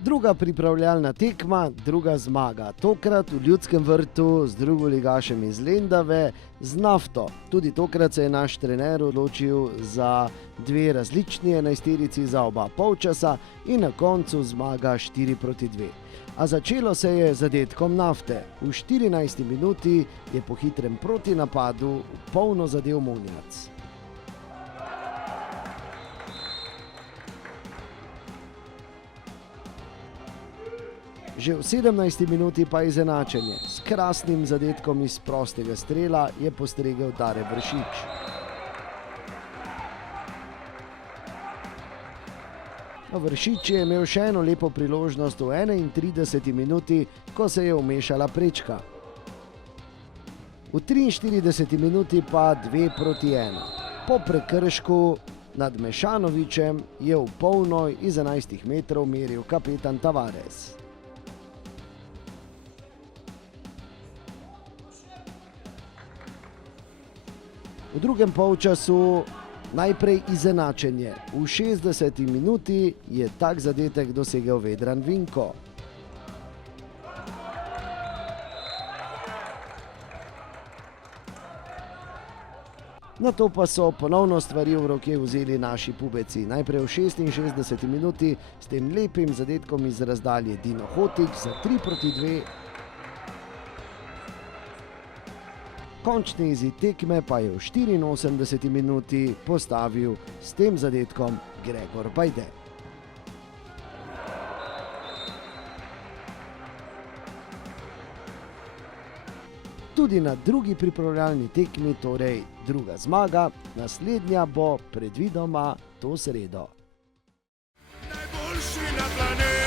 Druga pripravljalna tekma, druga zmaga. Tokrat v Ljudskem vrtu z drugoligašem iz Lendave z Nafto. Tudi tokrat se je naš trener odločil za dve različni enajsterici za oba polčasa in na koncu zmaga 4-2. A začelo se je z zadetkom Nafte. V 14. minuti je po hitrem protinapadu polno zadel Monjac. Že v 17. minuti pa izenačenje. S krasnim zadetkom iz prostega strela je postregel Dare Vršič. Vršič je imel še eno lepo priložnost v 31. minuti, ko se je vmešala prečka. V 43. minuti pa 2-1. Po prekršku nad Mešanovićem je v polno iz 11 metrov meril kapetan Tavares. V drugem polčasu najprej izenačenje. V 60. minuti je tak zadetek dosegel Vedran Vinko. Nato pa so ponovno stvari v roke vzeli naši pubeci. Najprej v 66. minuti s tem lepim zadetkom iz razdalje Dino Hotić za 3-2. Končni izid tekme pa je v 84. minuti postavil s tem zadetkom Gregor Bajde. Tudi na drugi pripravljalni tekmi, torej druga zmaga, naslednja bo predvidoma to sredo. Najboljši na planetu.